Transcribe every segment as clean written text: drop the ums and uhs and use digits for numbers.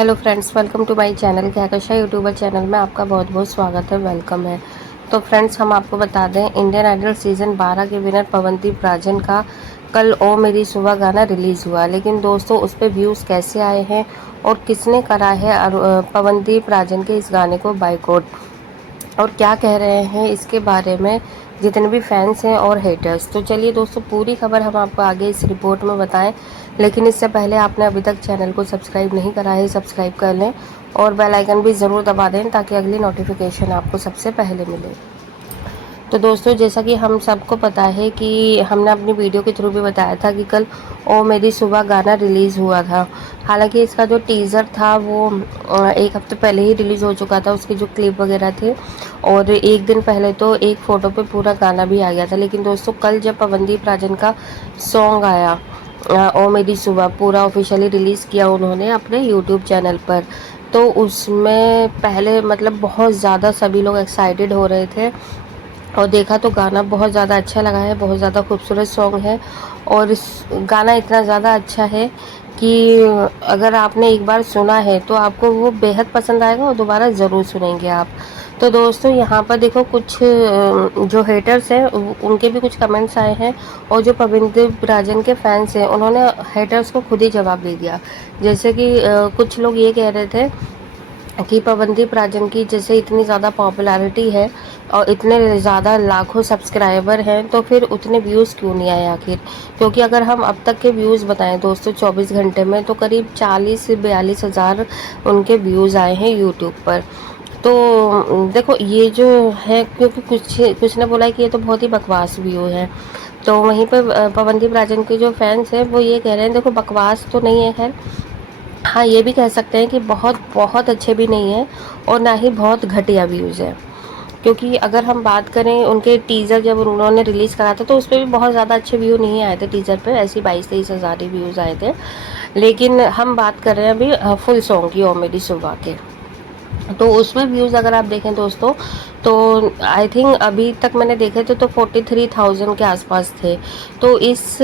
Hello friends, welcome to my channel Kahkasha YouTuber channel में आपका बहुत बहुत स्वागत है, वेलकम है। तो फ्रेंड्स, हम आपको बता दें, इंडियन आइडल सीज़न 12 के विनर पवनदीप राजन का कल ओ मेरी सुबह गाना रिलीज़ हुआ। लेकिन दोस्तों, उस पर व्यूज़ कैसे आए हैं और किसने करा है पवनदीप राजन के इस गाने को बाइकआउट, और क्या कह रहे हैं इसके बारे में जितने भी फैंस हैं और हेटर्स। तो चलिए दोस्तों, पूरी खबर हम आपको आगे इस रिपोर्ट में बताएं। लेकिन इससे पहले आपने अभी तक चैनल को सब्सक्राइब नहीं करा है, सब्सक्राइब कर लें और बेल आइकन भी ज़रूर दबा दें ताकि अगली नोटिफिकेशन आपको सबसे पहले मिले। तो दोस्तों, जैसा कि हम सबको पता है कि हमने अपनी वीडियो के थ्रू भी बताया था कि कल ओ मेरी सुबह गाना रिलीज़ हुआ था। हालांकि इसका जो टीज़र था वो एक हफ्ते पहले ही रिलीज़ हो चुका था, उसकी जो क्लिप वगैरह थे, और एक दिन पहले तो एक फ़ोटो पे पूरा गाना भी आ गया था। लेकिन दोस्तों, कल जब पवनदीप राजन का सॉन्ग आया ओ मेरी सुबह, पूरा ऑफिशियली रिलीज़ किया उन्होंने अपने यूट्यूब चैनल पर, तो उसमें पहले मतलब बहुत ज़्यादा सभी लोग एक्साइटेड हो रहे थे। और देखा तो गाना बहुत ज़्यादा अच्छा लगा है, बहुत ज़्यादा खूबसूरत सॉन्ग है। और इस गाना इतना ज़्यादा अच्छा है कि अगर आपने एक बार सुना है तो आपको वो बेहद पसंद आएगा और दोबारा ज़रूर सुनेंगे आप। तो दोस्तों, यहाँ पर देखो, कुछ जो हेटर्स हैं उनके भी कुछ कमेंट्स आए हैं, और जो पवनदीप राजन के फैंस हैं उन्होंने हेटर्स को खुद ही जवाब दे दिया। जैसे कि कुछ लोग ये कह रहे थे कि पवनदीप राजन की जैसे इतनी ज़्यादा पॉपुलैरिटी है और इतने ज़्यादा लाखों सब्सक्राइबर हैं, तो फिर उतने व्यूज़ क्यों नहीं आए आखिर। क्योंकि अगर हम अब तक के व्यूज़ बताएं दोस्तों, 24 घंटे में तो करीब 40 से 42 हज़ार उनके व्यूज़ आए हैं यूट्यूब पर। तो देखो, ये जो है, क्योंकि कुछ ने बोला है कि ये तो बहुत ही बकवास व्यू है। तो वहीं पर पवनदीप राजन के जो फैंस हैं वो ये कह रहे हैं, देखो बकवास तो नहीं है, खैर हाँ, ये भी कह सकते हैं कि बहुत बहुत अच्छे भी नहीं हैं और ना ही बहुत घटिया व्यूज़ है। क्योंकि अगर हम बात करें, उनके टीज़र जब उन्होंने रिलीज़ करा था तो उस पर भी बहुत ज़्यादा अच्छे व्यू नहीं आए थे। टीज़र पे ऐसे ही 22-23 हज़ार ही व्यूज़ आए थे। लेकिन हम बात कर रहे हैं अभी फुल सॉन्ग की, ओ मेरी सुबह के। तो उसमें व्यूज़ अगर आप देखें दोस्तों, तो आई थिंक अभी तक मैंने देखे थे तो 43,000 के आसपास थे। तो इस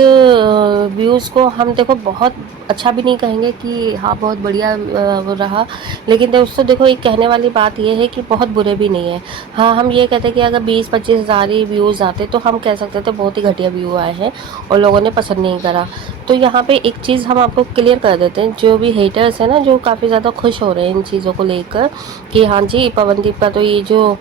व्यूज़ को हम देखो बहुत अच्छा भी नहीं कहेंगे कि हाँ बहुत बढ़िया वो रहा। लेकिन दोस्तों देखो, एक कहने वाली बात ये है कि बहुत बुरे भी नहीं है। हाँ, हम ये कहते हैं कि अगर 20-25 हज़ार ही व्यूज़ आते तो हम कह सकते थे बहुत ही घटिया व्यू आए हैं और लोगों ने पसंद नहीं करा। तो यहाँ पे एक चीज़ हम आपको क्लियर कर देते हैं, जो भी हेटर्स हैं ना, जो काफ़ी ज़्यादा खुश हो रहे हैं इन चीज़ों को लेकर कि हाँ जी, पवनदीप का तो ये जो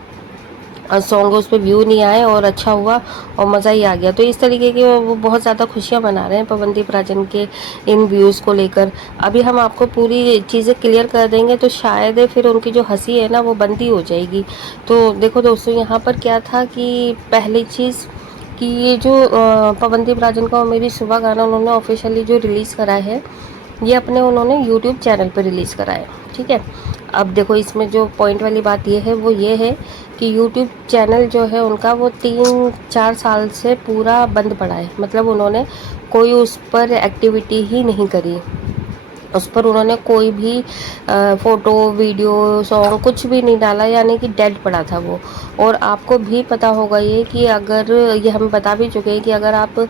सॉन्ग है उस पर व्यू नहीं आए और अच्छा हुआ और मज़ा ही आ गया। तो इस तरीके की वो बहुत ज़्यादा खुशियाँ मना रहे हैं पवनदीप राजन के इन व्यूज़ को लेकर। अभी हम आपको पूरी चीज़ें क्लियर कर देंगे तो शायद फिर उनकी जो हंसी है ना वो बंदी हो जाएगी। तो देखो दोस्तों, यहाँ पर क्या था कि पहली चीज़ कि ये जो पवनदीप राजन का और मेरी सुबह गाना उन्होंने ऑफिशियली जो रिलीज़ करा है, ये अपने उन्होंने यूट्यूब चैनल पर रिलीज़ करा है, ठीक है। अब देखो, इसमें जो पॉइंट वाली बात ये है वो ये है कि यूट्यूब चैनल जो है उनका वो 3-4 साल से पूरा बंद पड़ा है। मतलब उन्होंने कोई उस पर एक्टिविटी ही नहीं करी, उस पर उन्होंने कोई भी फ़ोटो, वीडियो, सॉन्ग कुछ भी नहीं डाला, यानी कि डेड पड़ा था वो। और आपको भी पता होगा ये कि अगर ये हम बता भी चुके हैं कि अगर आप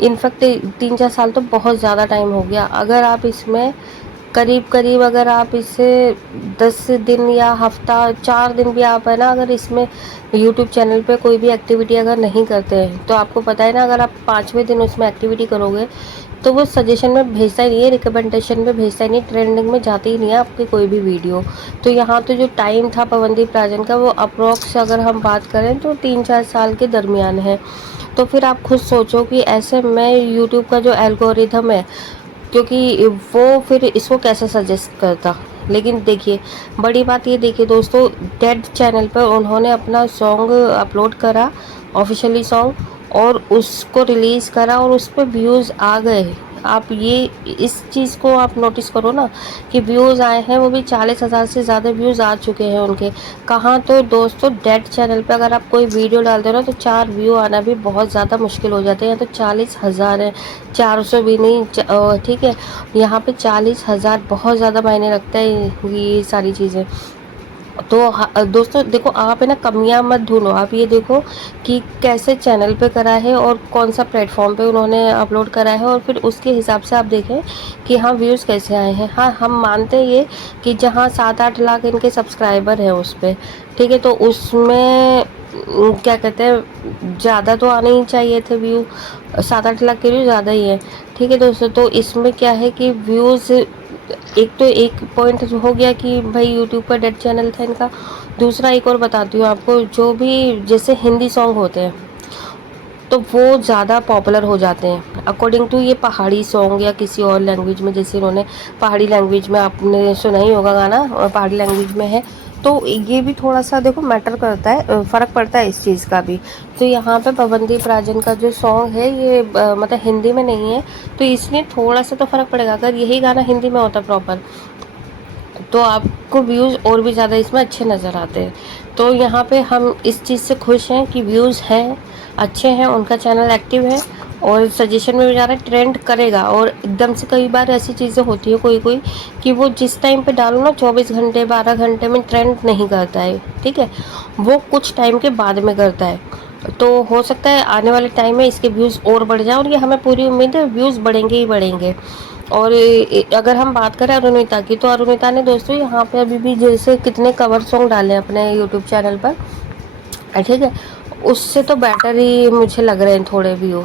इनफैक्ट 3-4 साल तो बहुत ज़्यादा टाइम हो गया, अगर आप इसमें करीब करीब अगर आप इसे 10 दिन या हफ्ता 4 दिन भी आप है ना, अगर इसमें यूट्यूब चैनल पे कोई भी एक्टिविटी अगर नहीं करते हैं, तो आपको पता है ना, अगर आप 5वें दिन उसमें एक्टिविटी करोगे तो वो सजेशन में भेजता ही नहीं है, रिकमेंडेशन में भेजता ही नहीं, ट्रेंडिंग में जाती ही नहीं है आपकी कोई भी वीडियो। तो यहाँ तो जो टाइम था पवनदीप राजन का वो अप्रोक्स अगर हम बात करें तो 3-4 साल के दरमियान है। तो फिर आप खुद सोचो कि ऐसे में यूट्यूब का जो एल्गोरिथम है, क्योंकि वो फिर इसको कैसे सजेस्ट करता। लेकिन देखिए, बड़ी बात ये देखिए दोस्तों, डेड चैनल पर उन्होंने अपना सॉन्ग अपलोड करा, ऑफिशियली सॉन्ग, और उसको रिलीज़ करा और उस पर व्यूज़ आ गए। आप ये इस चीज़ को आप नोटिस करो ना कि व्यूज़ आए हैं, वो भी 40,000 से ज़्यादा व्यूज़ आ चुके हैं उनके। कहाँ तो दोस्तों, डेड चैनल पे अगर आप कोई वीडियो डालते हो ना तो 4 व्यू आना भी बहुत ज़्यादा मुश्किल हो जाते हैं। यहाँ तो 40,000 है, 400 भी नहीं, ठीक है। यहाँ पे 40,000 बहुत ज़्यादा मायने रखता है ये सारी चीज़ें। तो दोस्तों देखो, आप है ना कमियां मत ढूंढो, आप ये देखो कि कैसे चैनल पे करा है और कौन सा प्लेटफॉर्म पे उन्होंने अपलोड करा है, और फिर उसके हिसाब से आप देखें कि हाँ व्यूज़ कैसे आए हैं। हाँ, हम मानते हैं ये कि जहाँ 7-8 लाख इनके सब्सक्राइबर हैं उस पर, ठीक है, तो उसमें क्या कहते हैं, ज़्यादा तो आने ही चाहिए थे व्यू। 7-8 लाख के व्यू ज़्यादा ही है, ठीक है दोस्तों। तो इसमें क्या है कि व्यूज़, एक तो एक पॉइंट हो गया कि भाई यूट्यूब पर डेड चैनल था इनका। दूसरा एक और बताती हूँ आपको, जो भी जैसे हिंदी सॉन्ग होते हैं तो वो ज़्यादा पॉपुलर हो जाते हैं अकॉर्डिंग टू ये पहाड़ी सॉन्ग या किसी और लैंग्वेज में। जैसे इन्होंने पहाड़ी लैंग्वेज में, आपने सुना ही होगा गाना, पहाड़ी लैंग्वेज में है, तो ये भी थोड़ा सा देखो मैटर करता है, फ़र्क पड़ता है इस चीज़ का भी। तो यहाँ पे पवनदीप राजन का जो सॉन्ग है ये मतलब हिंदी में नहीं है, तो इसलिए थोड़ा सा तो फ़र्क पड़ेगा। अगर यही गाना हिंदी में होता प्रॉपर, तो आपको व्यूज़ और भी ज़्यादा इसमें अच्छे नज़र आते हैं। तो यहाँ पे हम इस चीज़ से खुश हैं कि व्यूज़ हैं, अच्छे हैं, उनका चैनल एक्टिव है और सजेशन में भी जा रहा है, ट्रेंड करेगा। और एकदम से कई बार ऐसी चीज़ें होती है कोई कोई कि वो जिस टाइम पे डालो ना 24 घंटे 12 घंटे में ट्रेंड नहीं करता है, ठीक है, वो कुछ टाइम के बाद में करता है। तो हो सकता है आने वाले टाइम में इसके व्यूज़ और बढ़ जाए, और ये हमें पूरी उम्मीद है व्यूज़ बढ़ेंगे ही बढ़ेंगे। और अगर हम बात करें अरुणिता की, तो अरुणिता ने दोस्तों यहाँ पे अभी भी जैसे कितने कवर सॉन्ग डाले हैं अपने यूट्यूब चैनल पर, ठीक है, उससे तो बेटर ही मुझे लग रहे हैं थोड़े व्यू।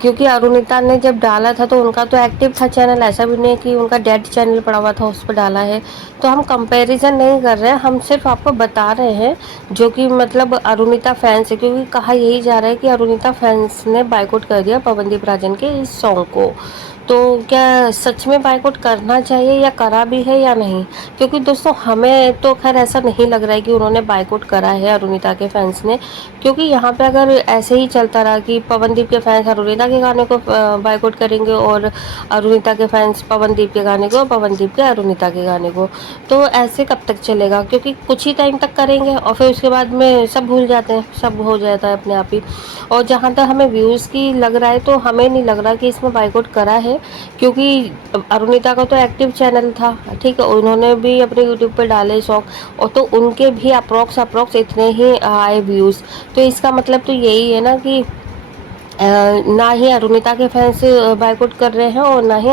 क्योंकि अरुणिता ने जब डाला था तो उनका तो एक्टिव था चैनल, ऐसा भी नहीं कि उनका डेड चैनल पड़ा हुआ था उस पर डाला है। तो हम कंपैरिजन नहीं कर रहे हैं, हम सिर्फ आपको बता रहे हैं जो कि मतलब अरुणिता फैंस है। क्योंकि कहा यही जा रहा है कि अरुणिता फैंस ने बायकॉट कर दिया पवनदीप राजन के इस सॉन्ग को। तो क्या सच में बायकॉट करना चाहिए, या करा भी है या नहीं? क्योंकि दोस्तों हमें तो खैर ऐसा नहीं लग रहा है कि उन्होंने बायकॉट करा है अरुणिता के फैंस ने। क्योंकि यहाँ पे अगर ऐसे ही चलता रहा कि पवनदीप के फैंस अरुणिता के गाने को बायकॉट करेंगे, और अरुणिता के फैंस पवनदीप के गाने को, पवनदीप के अरुणिता के गाने को, तो ऐसे कब तक चलेगा? क्योंकि कुछ ही टाइम तक करेंगे और फिर उसके बाद में सब भूल जाते हैं, सब हो जाता है अपने आप ही। और जहाँ तक हमें व्यूज़ की लग रहा है, तो हमें नहीं लग रहा कि इसमें बायकॉट करा है। क्योंकि अरुणिता का तो एक्टिव चैनल था, ठीक है, उन्होंने भी अपने यूट्यूब पे डाले सॉन्ग, और तो उनके भी अप्रॉक्स इतने ही आए व्यूज़। तो इसका मतलब तो यही है ना कि ना ही अरुणिता के फैंस बायकॉट कर रहे हैं और ना ही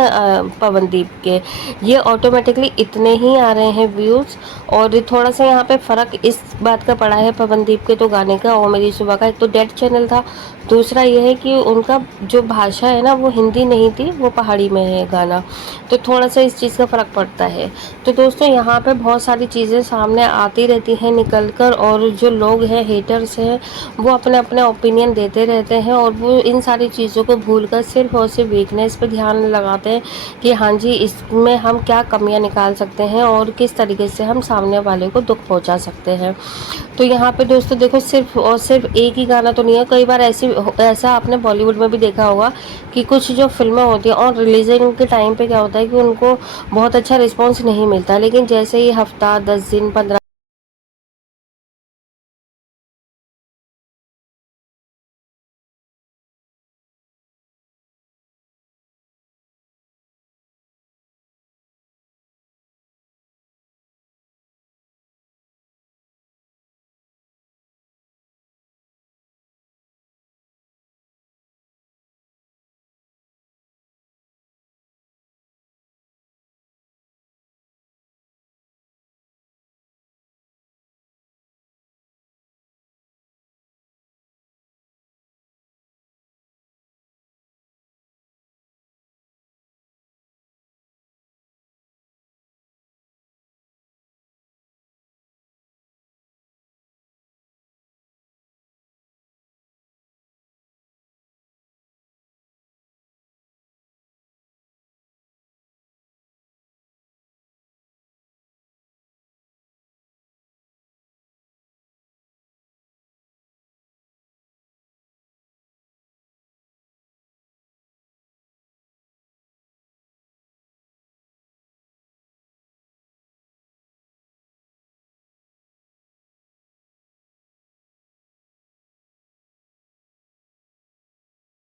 पवनदीप के, ये ऑटोमेटिकली इतने ही आ रहे हैं व्यूज़। और थोड़ा सा यहाँ पे फ़र्क इस बात का पड़ा है पवनदीप के तो गाने का, ओ मेरी सुबह का, एक तो डेड चैनल था, दूसरा ये है कि उनका जो भाषा है ना वो हिंदी नहीं थी, वो पहाड़ी में है गाना, तो थोड़ा सा इस चीज़ का फ़र्क पड़ता है। तो दोस्तों यहाँ पे बहुत सारी चीज़ें सामने आती रहती हैं निकल कर, और जो लोग हैं हेटर्स हैं वो अपने अपने ओपिनियन देते रहते हैं, और वो इन सारी चीज़ों को भूलकर सिर्फ और सिर्फ वीकनेस पे ध्यान लगाते हैं कि हाँ जी इसमें हम क्या कमियां निकाल सकते हैं और किस तरीके से हम सामने वाले को दुख पहुंचा सकते हैं। तो यहाँ पे दोस्तों देखो, सिर्फ और सिर्फ एक ही गाना तो नहीं है, कई बार ऐसा आपने बॉलीवुड में भी देखा होगा कि कुछ जो फिल्में होती हैं और रिलीजिंग के टाइम पे क्या होता है कि उनको बहुत अच्छा रिस्पॉन्स नहीं मिलता, लेकिन जैसे ही हफ्ता 10 दिन 15